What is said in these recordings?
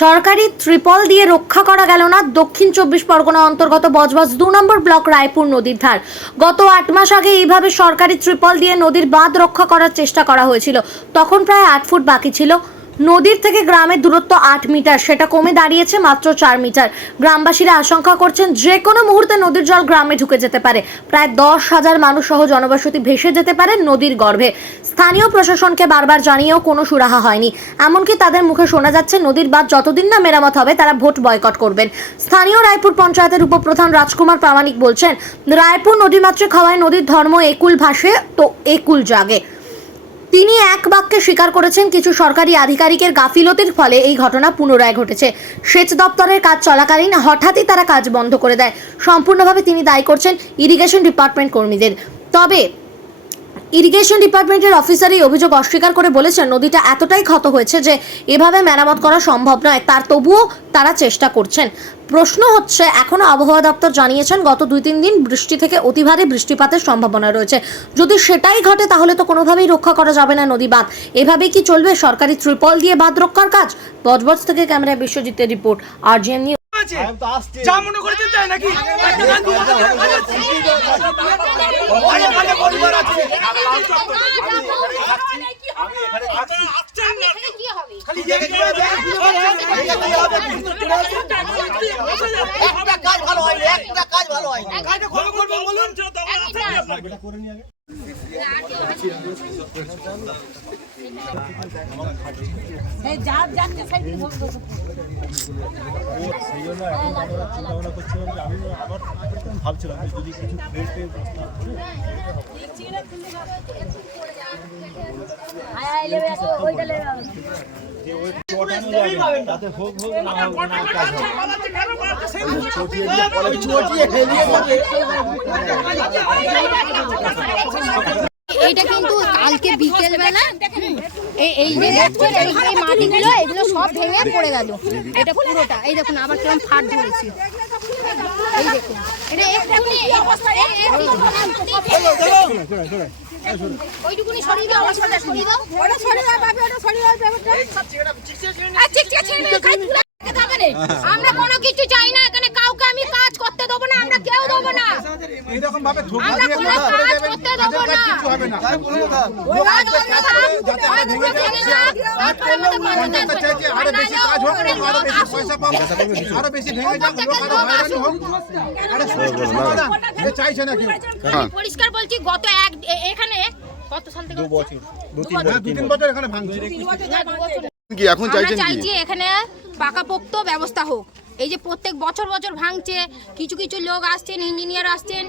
সরকারি ত্রিপল দিয়ে রক্ষা করা গেল না দক্ষিণ 24 পরগনা অন্তর্গত বজবজ 2 নম্বর ব্লক রায়পুর নদীর ধার। গত 8 মাস আগে এইভাবে সরকারি ত্রিপল দিয়ে নদীর বাঁধ রক্ষা করার চেষ্টা করা হয়েছিল। তখন প্রায় 8 ফুট বাকি ছিল। নদীর থেকে গ্রামের দূরত্ব 8 মিটার, সেটা কমে দাঁড়িয়েছে মাত্র 4 মিটার। গ্রামবাসীরা আশঙ্কা করছেন যে কোনো মুহূর্তে নদীর জল গ্রামে ঢুকে যেতে পারে। প্রায় 10,000 মানুষ সহ জনবসতি ভেসে যেতে পারে নদীর গর্ভে। স্থানীয় প্রশাসনকে বারবার জানিয়েও কোনো সুরাহা হয়নি। এমনকি তাদের মুখে শোনা যাচ্ছে নদীর বাঁধ যতদিন না মেরামত হবে তারা ভোট বয়কট করবেন। স্থানীয় রায়পুর পঞ্চায়েতের উপপ্রধান রাজকুমার প্রামাণিক বলছেন, রায়পুর নদীমাতৃক হওয়ায় নদীর ধর্ম একুল ভাসে তো একুল জাগে। তিনি এক বাক্যে স্বীকার করেছেন কিছু সরকারি আধিকারিকের গাফিলতির ফলে এই ঘটনা পুনরায় ঘটেছে। সেচ দপ্তরের কাজ চলাকালীন হঠাৎই তারা কাজ বন্ধ করে দেয়। সম্পূর্ণভাবে তিনি দায়ী করছেন ইরিগেশন ডিপার্টমেন্ট কর্মীদের। তবে ইরিগেশন ডিপার্টমেন্টের অফিসার এই অভিযোগ অস্বীকার করে বলেছেন নদীটা এতটাই ক্ষত হয়েছে যে এভাবে মেরামত করা সম্ভব নয়, তবুও তারা চেষ্টা করছেন। প্রশ্ন হচ্ছে, এখনো আবহাওয়া দপ্তর জানিয়েছেন গত 2-3 দিন বৃষ্টি থেকে অতি ভারী বৃষ্টিপাতের সম্ভাবনা রয়েছে। যদি সেটাই ঘটে তাহলে তো কোনোভাবেই রক্ষা করা যাবে না নদী বাঁধ। এভাবেই কি চলবে সরকারি ত্রিপল দিয়ে বাঁধ রক্ষার কাজ? বজবজ থেকে ক্যামেরায় বিশ্বজিতের রিপোর্ট, RGN নিউজ। যা মনে করেছেন তাই নাকি? একটা কাজ ভালো হয়নি, একটা কাজ ভালো হয়নি। সেই যার যাচ্ছে সেই বলতো সেই জন্য এখন চিন্তা ভাবনা করছিলাম যে আমি আবার ভাবছিলাম যে যদি কিছু প্লেটের তাতে হোক না হোক না কাজ এইটা কিন্তু কালকে বিকেল বেলা এই যে দেখছেন এই মাটিগুলো এগুলো সব ভেঙে পড়ে গেল। এটা পুরোটা এই দেখুন আবার কিরকম ফাট ধরেছে। এই দেখুন এটা একটুখানি এই অবস্থায় ওইটুকুনি সরিয়ে দাও, অবস্থাটা সরিয়ে দাও, ওটা সরিয়ে দাও বাবা, ওটা সরিয়ে দাও ব্যাপারটা। আমরা কোনো কিছু চাই না এখানে, কাউকে আমি কাজ করতে দেবো না, আমরা কেউ দেবো না এইরকম ভাবে ধোঁকা আমরা দিয়ে কোনো কাজ করতে দেবো না। কিছু হবে না। আরো বেশি কাজ হোক, আরো বেশি পয়সা পাবো, আরো বেশি ভেঙে যাক, আরো হয়রানি হোক, আরো সমাধান এটা চাইছে না কেউ। পরিষ্কার বলছি, গত এখানে কত সাল থেকে 2 বছর 2-3 বছর এখানে ভাঙছে। কি এখন চাইছেন? চাইছি এখানে পাকাপোক্ত ব্যবস্থা হোক। এই যে প্রত্যেক বছর বছর ভাঙছে, কিছু কিছু লোক আসছেন, ইঞ্জিনিয়ার আসছেন,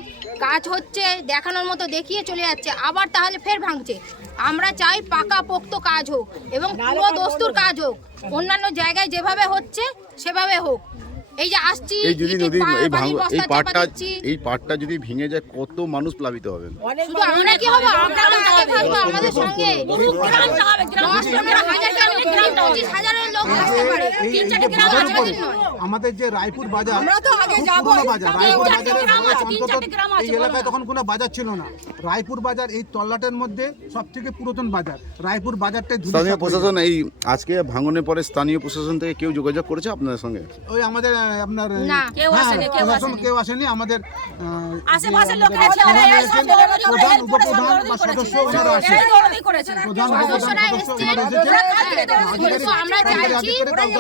কাজ হচ্ছে দেখানোর মতো দেখিয়ে চলে যাচ্ছে, আবার তাহলে ফের ভাঙছে। আমরা চাই পাকাপোক্ত কাজ হোক এবং পুরো দস্তুর কাজ হোক, অন্যান্য জায়গায় যেভাবে হচ্ছে সেভাবে হোক। এই যে আসছি এই যদি নদী এই পাটটা যদি ভেঙে যায় কত মানুষ প্লাবিত হবেন? শুধু আমরা কি হবে, আমরা থাকবো আমাদের সঙ্গে 10,000 লোক আসতে পারে, 3-4 গ্রাম আছে নয়। আমাদের যে রায়পুর বাজার, আমরা তো আগে যাব, বাজার রায়পুর বাজারের এই এলাকায় তখন কোনো বাজার ছিল না। রায়পুর বাজার এই তল্লাটের মধ্যে সবথেকে পুরাতন বাজার। রায়পুর বাজারটাই স্থানীয় প্রশাসন এই আজকে ভাঙনের পরে স্থানীয় প্রশাসন থেকে কেউ যোগাযোগ করেছে আপনাদের সঙ্গে? ওই আমাদের আপনার কেউ আসেনি। আমাদের আশেপাশের লোক আছে, প্রধান উপপ্রধান বা সদস্য ওনারা আসে, প্রধান আমরা চাইছি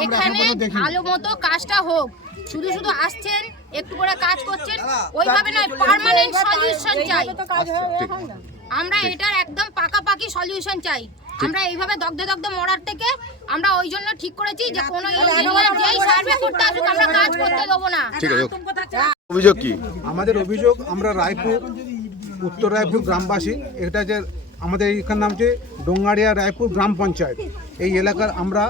এখানে ভালো মতো কাজটা হোক। শুধু শুধু আসছেন, একটু করে কাজ করছেন, ওইভাবে নয়, পার্মানেন্ট সলিউশন চাই আমরা। এটার একদম পাকাপাকি সলিউশন চাই আমরা। এইভাবে দগ্ধে মরার থেকে আমরা ওই জন্য ঠিক করেছি যে কোনো যেই সার্ভে করতে আসুক আমরা কাজ করতে দেবো না। ঠিক আছে, অভিযোগ কি? আমাদের অভিযোগ, আমরা রায়পুর উত্তর রায়পুর গ্রামবাসী, এটা যে আমাদের এইখানে নাম হচ্ছে ডোঙ্গাড়িয়া রায়পুর গ্রাম পঞ্চায়েত। এই এলাকার আমরা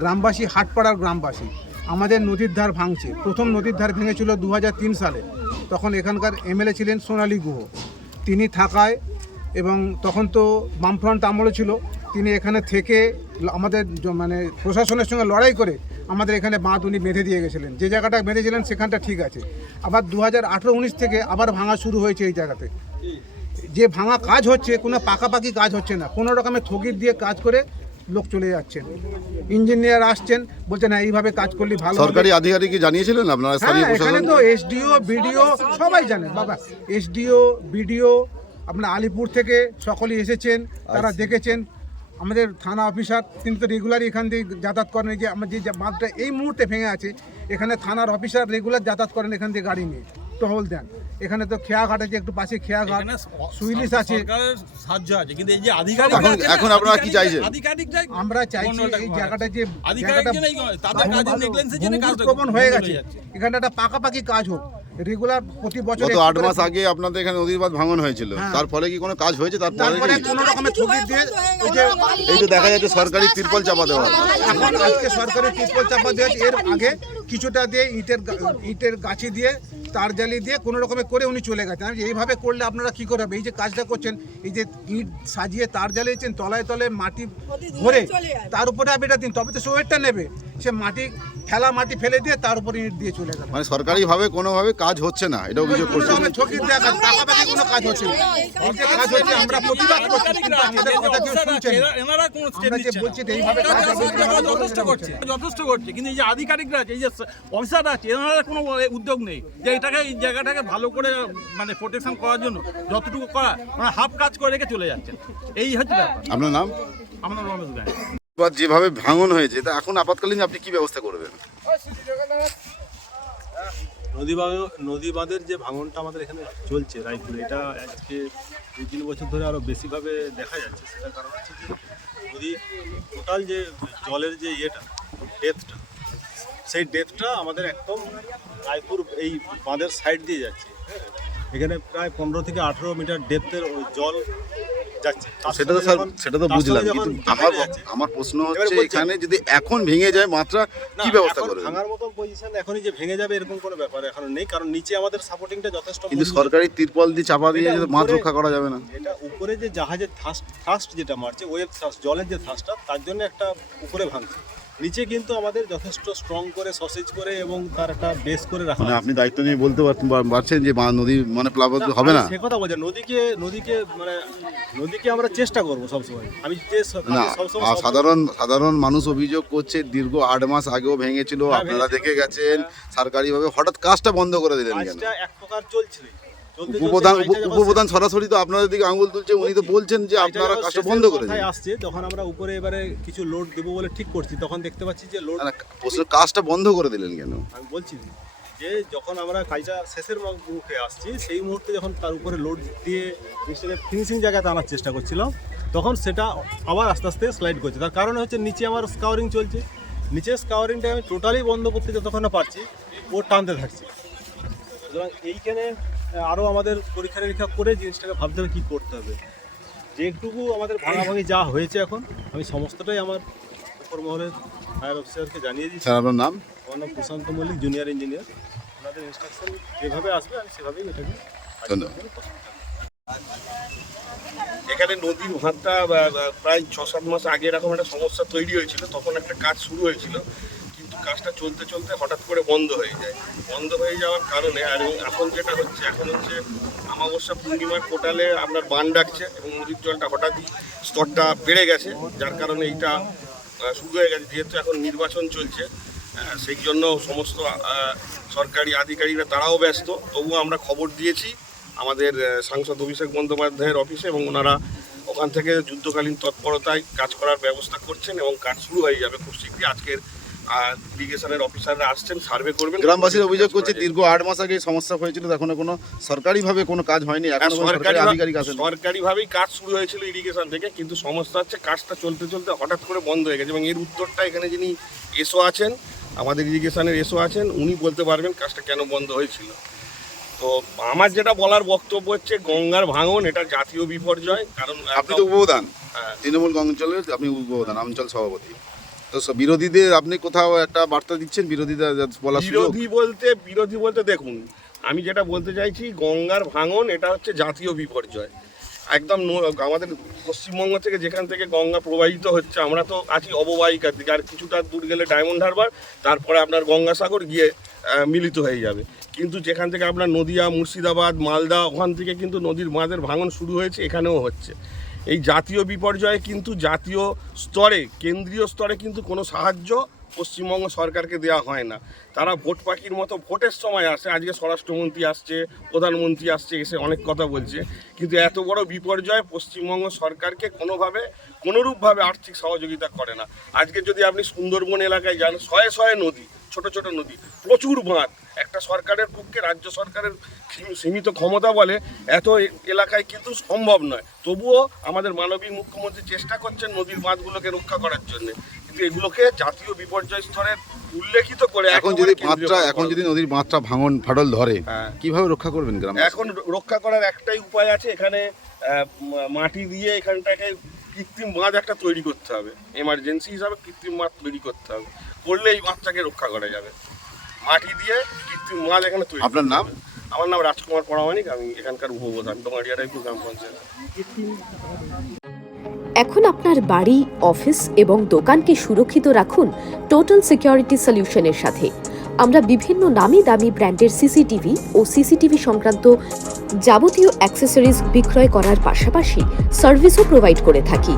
গ্রামবাসী, হাটপাড়ার গ্রামবাসী। আমাদের নদীর ধার ভাঙছে। প্রথম নদীর ধার ভেঙেছিল 2003 সালে। তখন এখানকার MLA ছিলেন সোনালী গুহ। তিনি থাকায় এবং তখন তো বামফ্রন্ট আমলে ছিল, তিনি এখানে থেকে আমাদের মানে প্রশাসনের সঙ্গে লড়াই করে আমাদের এখানে বাঁধ উনি বেঁধে দিয়ে গেছিলেন। যে জায়গাটা বেঁধেছিলেন সেখানটা ঠিক আছে। আবার 2018-19 থেকে আবার ভাঙা শুরু হয়েছে এই জায়গাতে। যে ভাঙা কাজ হচ্ছে কোনো পাকাপাকি কাজ হচ্ছে না, কোনো রকমের স্থগিত দিয়ে কাজ করে লোক চলে যাচ্ছেন। ইঞ্জিনিয়ার আসছেন, বলছেন হ্যাঁ এইভাবে কাজ করলে ভালো হবে। সরকারি আধিকারিক জানিয়েছিলেন আপনারা? স্থানীয় হ্যাঁ, এখানে প্রশাসন তো এসডিও বিডিও সবাই জানেন বাবা, এসডিও বিডিও আপনার আলিপুর থেকে সকলেই এসেছেন, তারা দেখেছেন। আমাদের থানা অফিসার তিনি তো রেগুলারই এখান থেকে যাতায়াত করেন। যে আমার যে বাঁধটা এই মুহূর্তে ভেঙে আছে, এখানে থানার অফিসার রেগুলার যাতায়াত করেন এখান থেকে গাড়ি নিয়ে, টহল দেন। এখানে তো খেয়াঘাট আছে, একটু পাশে খেয়াঘাট, সুইলিশ আছে। সাহায্য আছে, কিন্তু এই যে আধিকারিক এখন আপনারা কি চাইছেন? আধিকারিকরাই আমরা চাইছি এই জায়গাটা যে আধিকারিক যে নেই, তাদের কাজের নেগলেন্সের জন্য কাজটা ভূমিকম্পন হয়ে গেছে, এখানে একটা পাকাপাকি কাজ হোক রেগুলার প্রতি বছর। গত 8 মাস আগে আপনাদের এখানে নদীর বাঁধ ভাঙন হয়েছিল, তার ফলে কি কোনো কাজ হয়েছে? তারপরে কোনো রকমের স্থগিত দিয়ে ওই যে এই তো দেখা যাচ্ছে সরকারি তিরপল চাপা দেওয়া। এখন আজকে সরকারি ত্রিপল চাপা দিয়েছে, এর আগে কিছুটা দিয়ে ইটের গাছি দিয়ে তার জালি দিয়ে কোনো রকমে করে উনি চলে গেছেন। আমি এইভাবে করলে আপনারা কি করে হবে? এই যে কাজটা করছেন, এই যে ইট সাজিয়ে তার জ্বালিয়েছেন, তলায় তলায় মাটি ভরে তার উপরে বেটা দিন, তবে তো সোয়েটটা নেবে। সে মাটি ফেলা মাটি ফেলে দিয়ে তার উপরে ইট দিয়ে চলে গেল। মানে সরকারিভাবে কোনোভাবে কাজ হচ্ছে না, এটা অভিযোগ কোনো করছে। রকমের ঠকিয়ে দেওয়া কাজ, পাকাপাকি কোনো কাজ হচ্ছে না। এই যে কাজ হচ্ছে আমরা প্রতিবাদ করছি, কিন্তু আমাদের কথা কেউ শুনছেন না। এনারা কোন স্টেপ আমরা যে নিচ্ছে বলছি যে এইভাবে কাজ হবে, যথেষ্ট করছে, কিন্তু এই যে আধিকারিকরা আছে, এই যে অফিসার আছে, এনারা কোনো উদ্যোগ নেই যে এটাকে এই জায়গাটাকে ভালো করে মানে প্রোটেকশন করার জন্য যতটুকু করা মানে হাফ কাজ করে রেখে চলে যাচ্ছেন। এই হচ্ছে ব্যাপার। আপনার নাম? আমার রমেশ গায়ে। যেভাবে ভাঙন হয়েছে, তা এখন আপাতকালীন আপনি কি ব্যবস্থা করবেন? নদী বাঁধের যে ভাঙনটা আমাদের এখানে চলছে রায়পুরে, এটা আজকে 2-3 বছর ধরে আরও বেশিভাবে দেখা যাচ্ছে। সেটার কারণ হচ্ছে যে নদীর টোটাল যে জলের যে ডেপথটা, সেই ডেপথটা আমাদের একদম রায়পুর এই বাঁধের সাইড দিয়ে যাচ্ছে। এখানে প্রায় 15 থেকে 18 মিটার ডেপথের ওই জল যাচ্ছে। সেটা তো স্যার, সেটা তো বুঝলাম, কিন্তু আমার প্রশ্ন হচ্ছে এখানে যদি এখন ভেঙে যায় মাত্রা কি ব্যবস্থা করবেন? ভাঙার মতো পজিশন এখনই যে ভেঙে যাবে এরকম কোনো ব্যাপার এখন নেই, কারণ নিচে আমাদের সাপোর্টিংটা যথেষ্ট। কিন্তু সরকারি তিরপল দিয়ে চাপা দিয়ে মাছ রক্ষা করা যাবে না? এটা উপরে যে জাহাজের থাস্ট যেটা মারছে, ওয়েভ থাস্ট, জলের যে থাস্টটা, তার জন্য একটা উপরে ভাঙছে। নিচে কিন্তু আমাদের যথেষ্ট স্ট্রং করে সসেজ করে এবং তার একটা বেস করে রাখা। মানে আপনি দায়িত্ব নিয়ে বলতে পারছেন যে নদী মানে প্লাবিত হবে না? সে কথা বলছেন, নদীকে আমরা চেষ্টা করবো সবসময়। আমি না, সাধারণ মানুষ অভিযোগ করছে দীর্ঘ 8 মাস আগেও ভেঙেছিল, আপনারা দেখে গেছেন, সরকারিভাবে হঠাৎ কাজটা বন্ধ করে দিলেন কেন? কাজটা এক প্রকার চলছিল। উপপ্রধান সরাসরি তো আপনাদের দিকে আঙুল তুলছে, উনি তো বলছেন যে আপনারা কাজটা বন্ধ করে দিন। আসছে যখন আমরা উপরে এবারে কিছু লোড দেবো বলে ঠিক করছি, তখন দেখতে পাচ্ছি যে লোড, কাজটা বন্ধ করে দিলেন কেন? আমি বলছি যে যখন আমরা কাজটা শেষের মুখে আসছি, সেই মুহূর্তে যখন তার উপরে লোড দিয়ে ফিনিশিং জায়গাতে আনার চেষ্টা করছিলাম, তখন সেটা আবার আস্তে আস্তে স্লাইড করছে। তার কারণ হচ্ছে নিচে আমার স্কাওয়ারিং চলছে, নিচে স্কাওয়ারিংটা আমি টোটালি বন্ধ করতে যতক্ষণ না পারছি, ও টানতে থাকছি। সুতরাং এইখানে আরও আমাদের পরীক্ষা নিরীক্ষা করে জিনিসটাকে ভাবতে হবে কী করতে হবে। যেটুকু আমাদের ভাঙাভাঙি যা হয়েছে এখন, আমি সমস্তটাই আমার উপর মহলের ফায়ার অফিসারকে জানিয়ে দিচ্ছি। স্যার আপনার নাম? আমার নাম প্রশান্ত মল্লিক, জুনিয়র ইঞ্জিনিয়ার। ওনাদের ইনস্ট্রাকশন যেভাবে আসবে আমি সেভাবেই এটাকে ধন্যবাদ। এখানে নদীর ভাঁধটা প্রায় 6-7 মাস আগে এরকম একটা সমস্যা তৈরি হয়েছিল, তখন একটা কাজ শুরু হয়েছিল, কিন্তু কাজটা চলতে চলতে হঠাৎ করে বন্ধ হয়ে যায়। বন্ধ হয়ে যাওয়ার কারণে আর এখন যেটা হচ্ছে, এখন হচ্ছে অমাবস্যা পূর্ণিমার কোটালে আপনার বান ডাকছে এবং নদীর জলটা হঠাৎই স্তরটা বেড়ে গেছে, যার কারণে এইটা শুরু হয়ে গেছে। যেহেতু এখন নির্বাচন চলছে, সেই জন্য সমস্ত সরকারি আধিকারিকরা তারাও ব্যস্ত, তবুও আমরা খবর দিয়েছি আমাদের সাংসদ অভিষেক বন্দ্যোপাধ্যায়ের অফিসে, এবং ওনারা ওখান থেকে যুদ্ধকালীন তৎপরতায় কাজ করার ব্যবস্থা করছেন এবং কাজ শুরু হয়ে যাবে খুব শীঘ্রই। আজকের ইরিগেশনের অফিসাররা আসছেন, সার্ভে করবেন। গ্রামবাসীর অভিযোগ করছে দীর্ঘ 8 মাস আগে সমস্যা হয়েছিল, এখনো কোনো সরকারিভাবে কোনো কাজ হয়নি। সরকারিভাবেই কাজ শুরু হয়েছিল ইরিগেশন থেকে, কিন্তু সমস্যা হচ্ছে কাজটা চলতে চলতে হঠাৎ করে বন্ধ হয়ে গেছে। এবং এর উত্তরটা এখানে যিনি এসও আছেন, আমাদের ইরিগেশনের এসও আছেন, উনি বলতে পারবেন কাজটা কেন বন্ধ হয়েছিল। তো আমার যেটা বলার বক্তব্য হচ্ছে, গঙ্গার ভাঙন এটা জাতীয় বিপর্যয়। কারণ আপনি তো উপপ্রধান, তৃণমূল অঞ্চলের আপনি উপপ্রধান, অঞ্চল সভাপতি, তো বিরোধীদের আপনি কোথাও একটা বার্তা দিচ্ছেন? বিরোধীদের বলার সুযোগ? বিরোধী বলতে দেখুন, আমি যেটা বলতে চাইছি, গঙ্গার ভাঙন এটা হচ্ছে জাতীয় বিপর্যয়। একদম আমাদের পশ্চিমবঙ্গ থেকে যেখান থেকে গঙ্গা প্রবাহিত হচ্ছে, আমরা তো আছি অববাহিকার দিকে, আর কিছুটা দূর গেলে ডায়মন্ড হারবার, তারপরে আপনার গঙ্গাসাগর, গিয়ে মিলিত হয়ে যাবে। কিন্তু যেখান থেকে আপনার নদিয়া, মুর্শিদাবাদ, মালদা, ওখান থেকে কিন্তু নদীর বাঁধের ভাঙন শুরু হয়েছে, এখানেও হচ্ছে। এই জাতীয় বিপর্যয়ে কিন্তু জাতীয় স্তরে, কেন্দ্রীয় স্তরে কিন্তু কোনো সাহায্য পশ্চিমবঙ্গ সরকারকে দেওয়া হয় না। তারা ভোট পাখির মতো ভোটের সময় আসে, আজকে স্বরাষ্ট্রমন্ত্রী আসছে, প্রধানমন্ত্রী আসছে, এসে অনেক কথা বলছে, কিন্তু এত বড় বিপর্যয়ে পশ্চিমবঙ্গ সরকারকে কোনোরূপভাবে আর্থিক সহযোগিতা করে না। আজকে যদি আপনি সুন্দরবন এলাকায় যান, শয়ে শয়ে নদী, ছোট ছোট নদী, প্রচুর বাঁধ। একটা সরকারের পক্ষে, রাজ্য সরকারের সীমিত ক্ষমতা বলে এত এলাকায় কিন্তু সম্ভব নয়। তবুও আমাদের মাননীয় মুখ্যমন্ত্রী চেষ্টা করছেন নদীর বাঁধগুলোকে রক্ষা করার জন্য, কিন্তু এগুলোকে জাতীয় বিপর্যয় স্তরের উল্লেখিত করে এখন যদি নদীর বাঁধটা ভাঙন ফাটল ধরে, কিভাবে রক্ষা করবেন গ্রাম? এখন রক্ষা করার একটাই উপায় আছে, এখানে মাটি দিয়ে এখানটাকে কৃত্রিম বাঁধ একটা তৈরি করতে হবে। এমার্জেন্সি হিসাবে কৃত্রিম বাঁধ তৈরি করতে হবে, করলে এই বাঁধটাকে রক্ষা করা যাবে। মাটি দিয়ে কৃত্রিম বাঁধ এখানে তৈরি। আপনার নাম? আমার নাম রাজকুমার পরামানিক, আমি এখানকার উপপ্রধান, ডোঙাড়িয়া রায়পুর গ্রাম পঞ্চায়েত। এখন আপনার বাড়ি, অফিস এবং দোকানকে সুরক্ষিত রাখুন টোটাল সিকিউরিটি সলিউশনের সাথে। আমরা বিভিন্ন নামি দামি ব্র্যান্ডের সিসিটিভি ও সিসিটিভি সংক্রান্ত যাবতীয় অ্যাক্সেসরিজ বিক্রয় করার পাশাপাশি সার্ভিসও প্রোভাইড করে থাকি।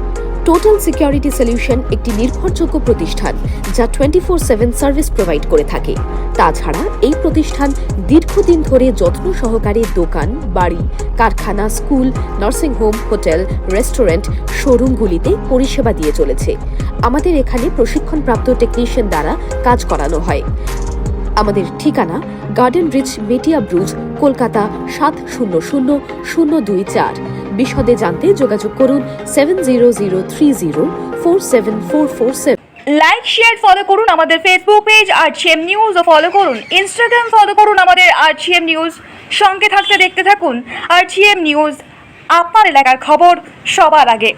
টোটাল সিকিউরিটি সলিউশন একটি নির্ভরযোগ্য প্রতিষ্ঠান যা 24/7 সার্ভিস প্রোভাইড করে থাকে। তাছাড়া এই প্রতিষ্ঠান দীর্ঘদিন ধরে যত্ন সহকারে দোকান, বাড়ি, কারখানা, স্কুল, নার্সিংহোম, হোটেল, রেস্টুরেন্ট, শোরুমগুলিতে পরিষেবা দিয়ে চলেছে। আমাদের এখানে প্রশিক্ষণপ্রাপ্ত টেকনিশিয়ান দ্বারা কাজ করানো হয়। আমাদের ঠিকানা গার্ডেন রিচ, মেটিয়া ব্রুজ, কলকাতা 700024। বিশদে জানতে যোগাযোগ করুন 7003047447। লাইক, শেয়ার, ফলো করুন আমাদের ফেসবুক পেজ RGM নিউজ ও ফলো করুন ইনস্টাগ্রাম, ফলো করুন আমাদের RGM নিউজ। সঙ্গে থাকতে দেখতে থাকুন RGM নিউজ, আপনার এলাকার খবর সবার আগে।